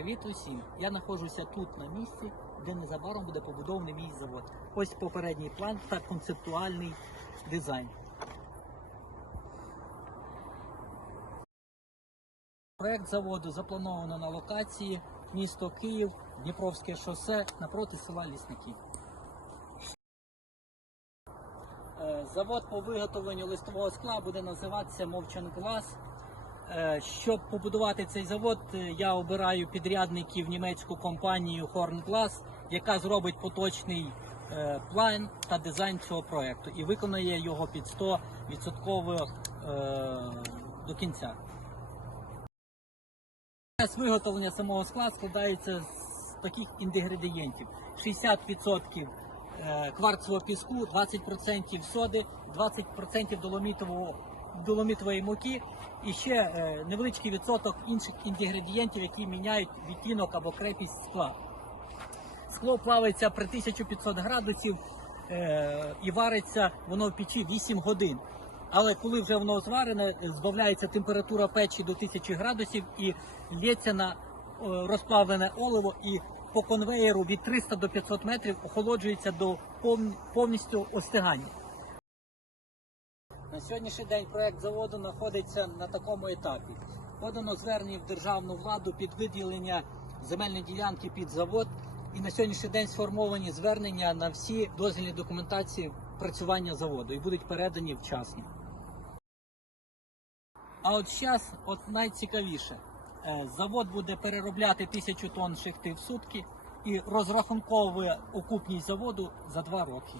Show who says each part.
Speaker 1: Привіт усім! Я знаходжуся тут на місці, де незабаром буде побудований мій завод. Ось попередній план та концептуальний дизайн. Проект заводу заплановано на локації місто Київ, Дніпровське шосе напроти села Лісники. Е, Завод по виготовленню листового скла буде називатися Мовчан Глас. Е, Щоб побудувати цей завод, е, я обираю підрядників німецьку компанію Horn Glass, яка зробить поточний е, план та дизайн цього проекту і виконає його під 100% е, до кінця. Процес виготовлення самого скла складається з таких інгредієнтів: 60% е, кварцевого піску, 20% соди, 20% доломітового доломітової муки і ще е, невеличкий відсоток інших інгредієнтів, які міняють відтінок або крепість скла. Скло плавиться при 1500 градусів е, і вариться воно в печі 8 годин. Але коли вже воно зварене, збавляється температура печі до 1000 градусів і лється на е, розплавлене оливо і по конвеєру від 300 до 500 метрів охолоджується до повністю остигання. На сьогоднішній день проект заводу знаходиться на такому етапі. Подано звернення в державну владу під виділення земельної ділянки під завод. І на сьогоднішній день сформовані звернення на всі дозвільні документації працювання заводу і будуть передані вчасно. А от зараз, от найцікавіше, Е, завод буде переробляти тисячу тонн шихти в сутки і розрахунковує окупність заводу за два роки.